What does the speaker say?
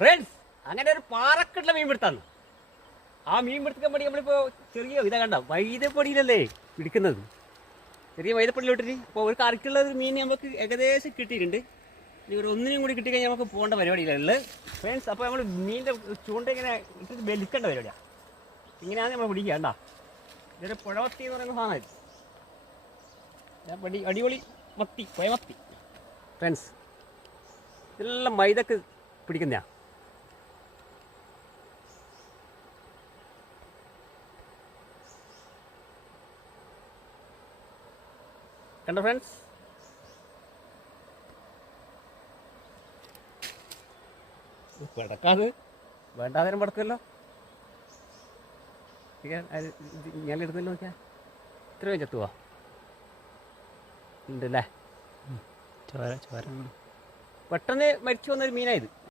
Friends അങ്ങനെ ഒരു പാറക്കെട്ടുള്ള മീൻ പിടുത്താണ്. ആ മീൻ പിടുത്തക്കാൻ വേണ്ടി നമ്മളിപ്പോൾ ചെറിയ ഇതാ കണ്ട വൈദപ്പൊടിയിലല്ലേ പിടിക്കുന്നത്, ചെറിയ വൈദപ്പൊടിയിലോട്ടിട്ട്. അപ്പോൾ ഒരു കറിക്കുള്ള ഒരു മീൻ നമുക്ക് ഏകദേശം കിട്ടിയിട്ടുണ്ട്. ഇനി ഒരു ഒന്നിനും കൂടി കിട്ടിക്കഴിഞ്ഞാൽ നമുക്ക് പോകേണ്ട പരിപാടിയിലുള്ളത് ഫ്രണ്ട്സ്. അപ്പോൾ നമ്മൾ മീനിൻ്റെ ചൂണ്ട ഇങ്ങനെ ഇട്ടിട്ട് ബലിക്കേണ്ട പരിപാടിയാണ്. ഇങ്ങനെയാണ് നമ്മൾ പിടിക്കുക. കണ്ടാ ഇതൊരു പുഴമത്തി എന്ന് പറയുന്ന സാധനമായിരുന്നു. അടിപൊളി മത്തി, പുഴമത്തി ഫ്രണ്ട്സ്. ഇതെല്ലാം മൈദക്ക് പിടിക്കുന്നതാണ്. കണ്ടോ ഫ്രണ്ട്സ്, പിടക്കാത് വേണ്ടാതരം പടക്കല്ലോ. ഞാൻ എടുത്തല്ലോ, നോക്കിയാ ഇത്രയും ചത്തുവാ ഉണ്ടല്ലേ. ചോര ചോര പെട്ടെന്ന് മരിച്ചു വന്നൊരു മീനായത്.